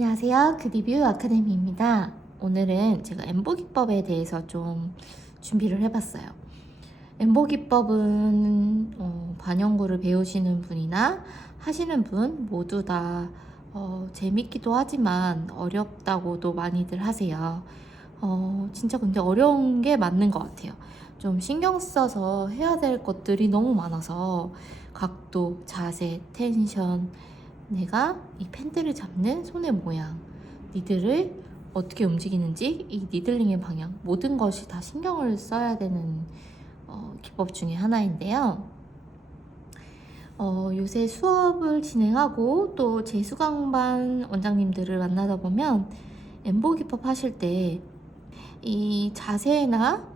안녕하세요. 그리뷰 아카데미입니다. 오늘은 제가 엠보 기법에 대해서 좀 준비를 해봤어요. 엠보 기법은 반영구를 배우시는 분이나 하시는 분 모두 다 재밌기도 하지만 어렵다고도 많이들 하세요. 진짜 근데 어려운 게 맞는 것 같아요. 좀 신경 써서 해야 될 것들이 너무 많아서 각도, 자세, 텐션, 내가 이 펜들을 잡는 손의 모양, 니들을 어떻게 움직이는지, 이 니들링의 방향, 모든 것이 다 신경을 써야 되는 기법 중에 하나인데요. 요새 수업을 진행하고 또 재수강반 원장님들을 만나다 보면 엠보 기법 하실 때 이 자세나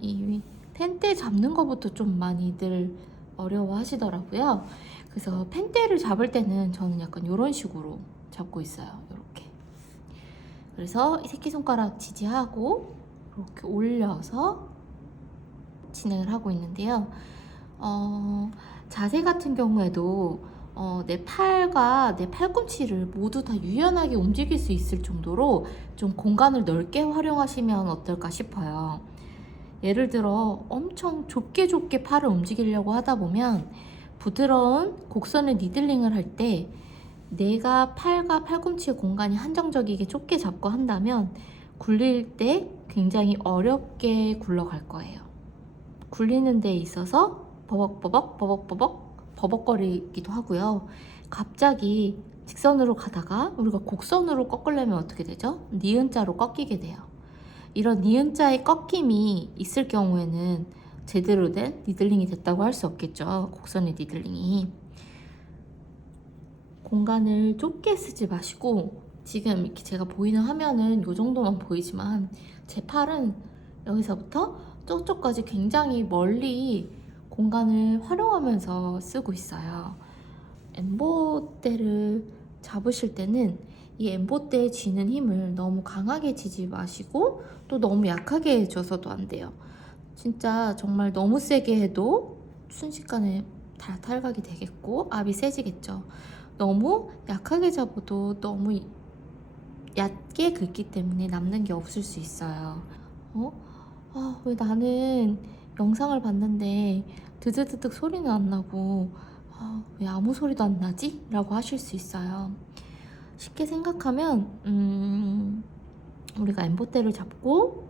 이 펜대 잡는 것부터 좀 많이들 어려워 하시더라고요. 그래서 펜대를 잡을 때는 저는 약간 이런 식으로 잡고 있어요. 이렇게. 그래서 이 새끼손가락 지지하고 이렇게 올려서 진행을 하고 있는데요. 자세 같은 경우에도 내 팔과 내 팔꿈치를 모두 다 유연하게 움직일 수 있을 정도로 좀 공간을 넓게 활용하시면 어떨까 싶어요. 예를 들어 엄청 좁게 팔을 움직이려고 하다 보면 부드러운 곡선의 니들링을 할 때 내가 팔과 팔꿈치의 공간이 한정적이게 좁게 잡고 한다면 굴릴 때 굉장히 어렵게 굴러갈 거예요. 굴리는 데 있어서 버벅거리기도 하고요. 갑자기 직선으로 가다가 우리가 곡선으로 꺾으려면 어떻게 되죠? 니은자로 꺾이게 돼요. 이런 니은자의 꺾임이 있을 경우에는 제대로 된 니들링이 됐다고 할 수 없겠죠. 곡선의 니들링이. 공간을 좁게 쓰지 마시고, 지금 이렇게 제가 보이는 화면은 이 정도만 보이지만 제 팔은 여기서부터 저쪽까지 굉장히 멀리 공간을 활용하면서 쓰고 있어요. 엠보대를 잡으실 때는 이 엠보대에 쥐는 힘을 너무 강하게 쥐지 마시고 또 너무 약하게 줘서도 안 돼요. 진짜 정말 너무 세게 해도 순식간에 다 탈각이 되겠고 압이 세지겠죠. 너무 약하게 잡아도 너무 얕게 긁기 때문에 남는 게 없을 수 있어요. 왜 나는 영상을 봤는데 드드드득 소리는 안 나고 왜 아무 소리도 안 나지? 라고 하실 수 있어요. 쉽게 생각하면 우리가 엠보대를 잡고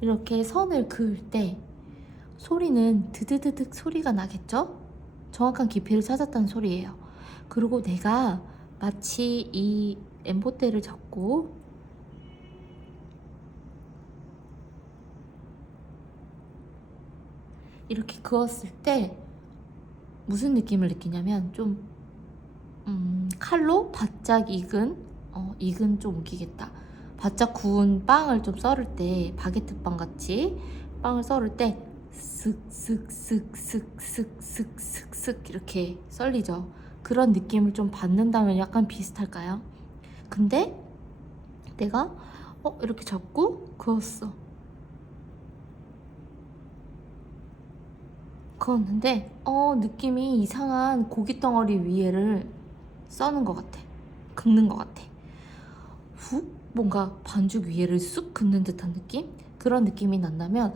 이렇게 선을 그을 때 소리는 드드드득 소리가 나겠죠? 정확한 깊이를 찾았다는 소리예요. 그리고 내가 마치 이 엠보대를 잡고 이렇게 그었을 때 무슨 느낌을 느끼냐면 좀 칼로 바짝 익은 좀 웃기겠다. 바짝 구운 빵을 좀 썰을 때 바게트 빵 같이 빵을 썰을 때 쓱쓱쓱쓱쓱쓱쓱쓱 이렇게 썰리죠. 그런 느낌을 좀 받는다면 약간 비슷할까요? 근데 내가 이렇게 잡고 그었어. 그었는데 느낌이 이상한 고기 덩어리 위에를 써는 것 같아. 긁는 것 같아. 훅 뭔가 반죽 위에를 쑥 긋는 듯한 느낌? 그런 느낌이 난다면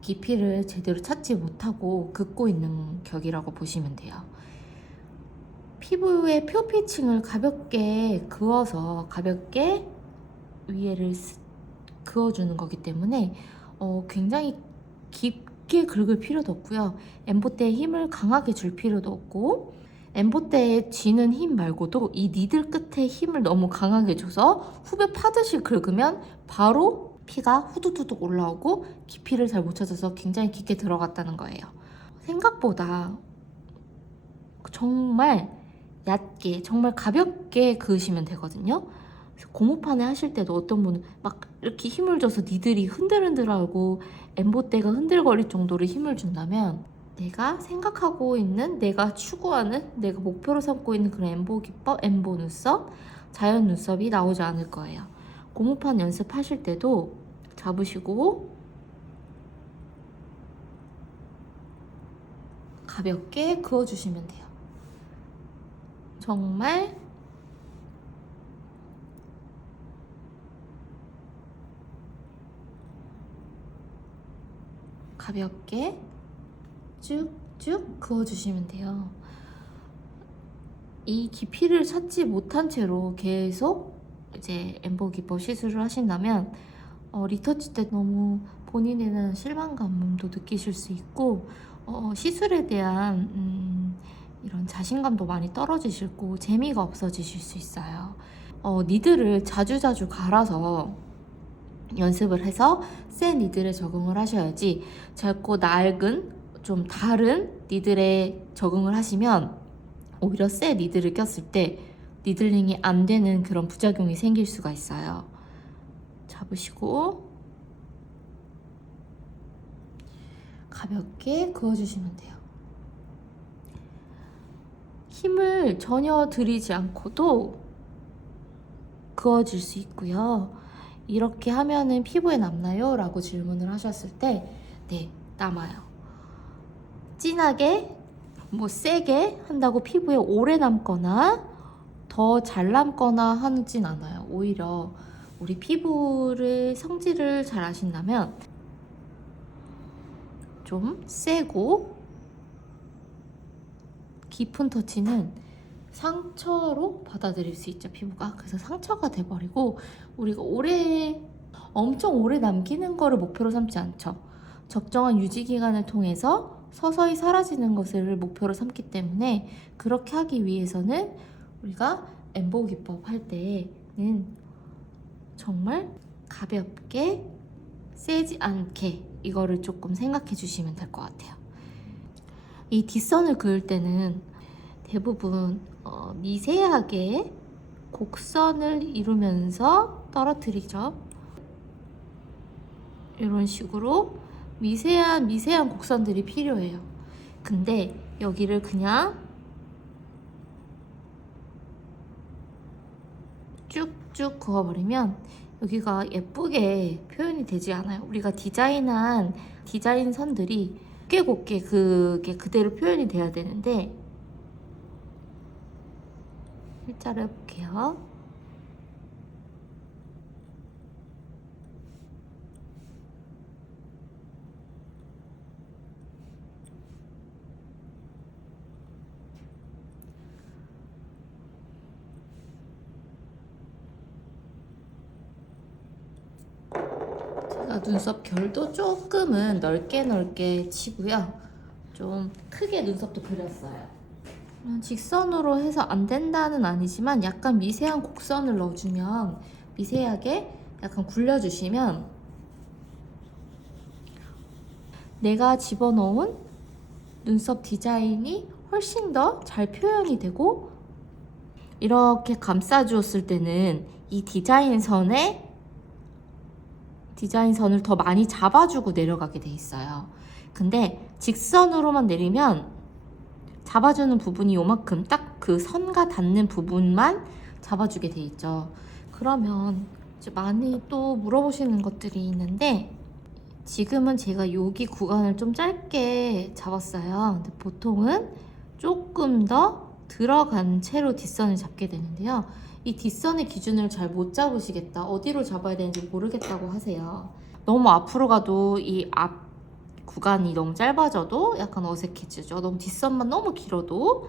깊이를 제대로 찾지 못하고 긋고 있는 격이라고 보시면 돼요. 피부의 표피층을 가볍게 그어서 가볍게 위에를 그어주는 거기 때문에 굉장히 깊게 긁을 필요도 없고요. 엠보대에 힘을 강하게 줄 필요도 없고 엠보대에 쥐는 힘 말고도 이 니들 끝에 힘을 너무 강하게 줘서 후벼 파듯이 긁으면 바로 피가 후두두둑 올라오고 깊이를 잘 못 찾아서 굉장히 깊게 들어갔다는 거예요. 생각보다 정말 얕게, 정말 가볍게 그으시면 되거든요. 고무판에 하실 때도 어떤 분은 막 이렇게 힘을 줘서 니들이 흔들흔들하고 엠보대가 흔들거릴 정도로 힘을 준다면 내가 생각하고 있는, 내가 추구하는, 내가 목표로 삼고 있는 그런 엠보 기법, 엠보 눈썹, 자연 눈썹이 나오지 않을 거예요. 고무판 연습하실 때도 잡으시고 가볍게 그어주시면 돼요. 정말 가볍게 쭉쭉 그어주시면 돼요. 이 깊이를 찾지 못한 채로 계속 이제 엠보 기법 시술을 하신다면 리터치 때 너무 본인에 대한 실망감도 느끼실 수 있고 시술에 대한 이런 자신감도 많이 떨어지시고 재미가 없어지실 수 있어요. 니들을 자주자주 갈아서 연습을 해서 센 니들에 적응을 하셔야지 짧고 낡은 좀 다른 니들에 적응을 하시면 오히려 새 니들을 꼈을 때 니들링이 안 되는 그런 부작용이 생길 수가 있어요. 잡으시고 가볍게 그어주시면 돼요. 힘을 전혀 들이지 않고도 그어질 수 있고요. 이렇게 하면은 피부에 남나요? 라고 질문을 하셨을 때 네, 남아요. 진하게 세게 한다고 피부에 오래 남거나 더 잘 남거나 하진 않아요. 오히려 우리 피부를 성질을 잘 아신다면 좀 세고 깊은 터치는 상처로 받아들일 수 있죠, 피부가. 그래서 상처가 돼버리고 우리가 엄청 오래 남기는 거를 목표로 삼지 않죠. 적정한 유지 기간을 통해서 서서히 사라지는 것을 목표로 삼기 때문에 그렇게 하기 위해서는 우리가 엠보 기법 할 때는 정말 가볍게 세지 않게 이거를 조금 생각해 주시면 될 것 같아요. 이 뒷선을 그을 때는 대부분 미세하게 곡선을 이루면서 떨어뜨리죠. 이런 식으로 미세한 곡선들이 필요해요. 근데 여기를 그냥 쭉쭉 그어버리면 여기가 예쁘게 표현이 되지 않아요. 우리가 디자인한 디자인 선들이 곱게 그게 그대로 표현이 돼야 되는데 일자로 해볼게요. 제가 눈썹 결도 조금은 넓게 치고요. 좀 크게 눈썹도 그렸어요. 직선으로 해서 안 된다는 아니지만 약간 미세한 곡선을 넣어주면 미세하게 약간 굴려주시면 내가 집어넣은 눈썹 디자인이 훨씬 더 잘 표현이 되고 이렇게 감싸주었을 때는 이 디자인선을 더 많이 잡아주고 내려가게 돼 있어요. 근데 직선으로만 내리면 잡아주는 부분이 요만큼 딱 그 선과 닿는 부분만 잡아주게 돼 있죠. 그러면 이제 많이 또 물어보시는 것들이 있는데 지금은 제가 여기 구간을 좀 짧게 잡았어요. 근데 보통은 조금 더 들어간 채로 뒷선을 잡게 되는데요. 이 뒷선의 기준을 잘 못 잡으시겠다, 어디로 잡아야 되는지 모르겠다고 하세요. 너무 앞으로 가도 이 앞 구간이 너무 짧아져도 약간 어색해지죠. 너무 뒷선만 너무 길어도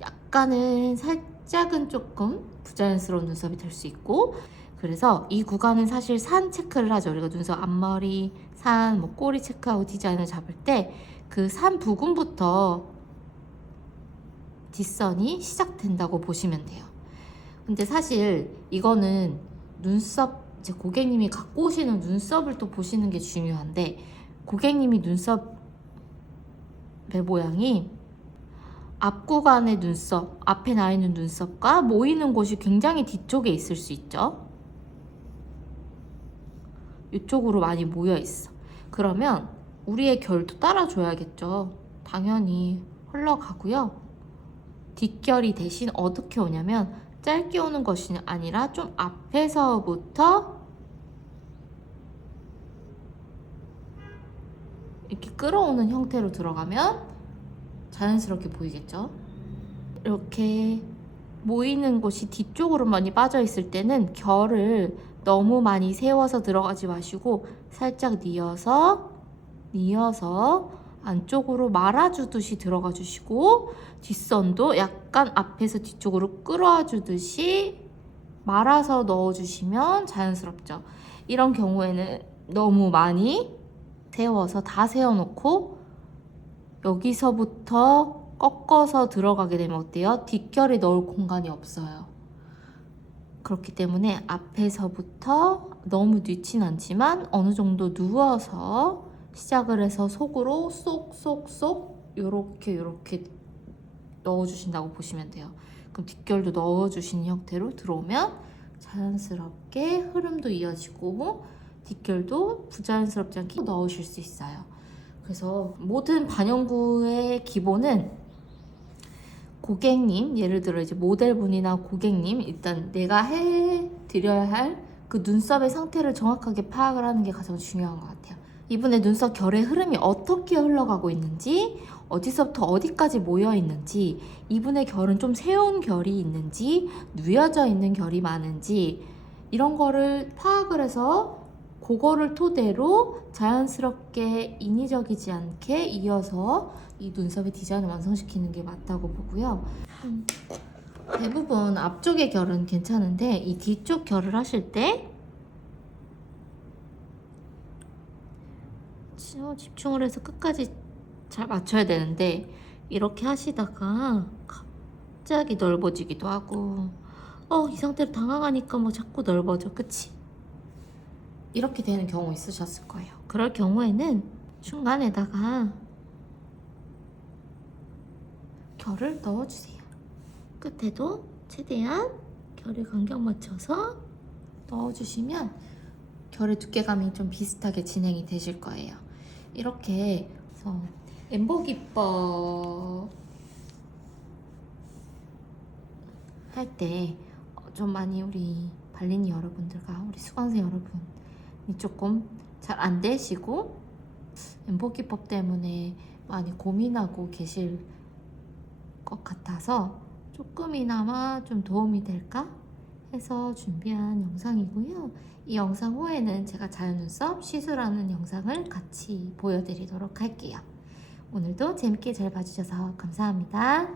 약간은 살짝은 조금 부자연스러운 눈썹이 될 수 있고, 그래서 이 구간은 사실 산 체크를 하죠. 우리가 눈썹 앞머리, 산, 꼬리 체크하고 디자인을 잡을 때 그 산 부분부터 뒷선이 시작된다고 보시면 돼요. 근데 사실 이거는 눈썹, 제 고객님이 갖고 오시는 눈썹을 또 보시는 게 중요한데 고객님이 눈썹의 모양이 앞 구간의 눈썹, 앞에 나 있는 눈썹과 모이는 곳이 굉장히 뒤쪽에 있을 수 있죠. 이쪽으로 많이 모여 있어. 그러면 우리의 결도 따라줘야겠죠. 당연히 흘러가고요. 뒷결이 대신 어떻게 오냐면 짧게 오는 것이 아니라 좀 앞에서부터 이렇게 끌어오는 형태로 들어가면 자연스럽게 보이겠죠? 이렇게 모이는 곳이 뒤쪽으로 많이 빠져 있을 때는 결을 너무 많이 세워서 들어가지 마시고 살짝 뉘어서 안쪽으로 말아주듯이 들어가 주시고, 뒷선도 약간 앞에서 뒤쪽으로 끌어와 주듯이 말아서 넣어주시면 자연스럽죠. 이런 경우에는 너무 많이 세워서 다 세워놓고 여기서부터 꺾어서 들어가게 되면 어때요? 뒷결에 넣을 공간이 없어요. 그렇기 때문에 앞에서부터 너무 넣진 않지만 어느 정도 누워서 시작을 해서 속으로 쏙쏙쏙 요렇게 넣어주신다고 보시면 돼요. 그럼 뒷결도 넣어주시는 형태로 들어오면 자연스럽게 흐름도 이어지고 뒷결도 부자연스럽지 않게 넣으실 수 있어요. 그래서 모든 반영구의 기본은 고객님, 예를 들어 이제 모델분이나 고객님, 일단 내가 해드려야 할 그 눈썹의 상태를 정확하게 파악을 하는 게 가장 중요한 것 같아요. 이분의 눈썹 결의 흐름이 어떻게 흘러가고 있는지, 어디서부터 어디까지 모여 있는지, 이분의 결은 좀 세운 결이 있는지, 누여져 있는 결이 많은지, 이런 거를 파악을 해서 그거를 토대로 자연스럽게 인위적이지 않게 이어서 이 눈썹의 디자인을 완성시키는 게 맞다고 보고요. 대부분 앞쪽의 결은 괜찮은데 이 뒤쪽 결을 하실 때 집중을 해서 끝까지 잘 맞춰야 되는데 이렇게 하시다가 갑자기 넓어지기도 하고 이 상태로 당황하니까 뭐 자꾸 넓어져. 그치? 이렇게 되는 경우 있으셨을 거예요. 그럴 경우에는 중간에다가 결을 넣어주세요. 끝에도 최대한 결에 간격 맞춰서 넣어주시면 결의 두께감이 좀 비슷하게 진행이 되실 거예요. 이렇게 해서 엠보 기법 할 때 좀 많이 우리 발리니 여러분들과 우리 수강생 여러분이 조금 잘 안 되시고 엠보 기법 때문에 많이 고민하고 계실 것 같아서 조금이나마 좀 도움이 될까 해서 준비한 영상이고요. 이 영상 후에는 제가 자연눈썹 시술하는 영상을 같이 보여드리도록 할게요. 오늘도 재밌게 잘 봐주셔서 감사합니다.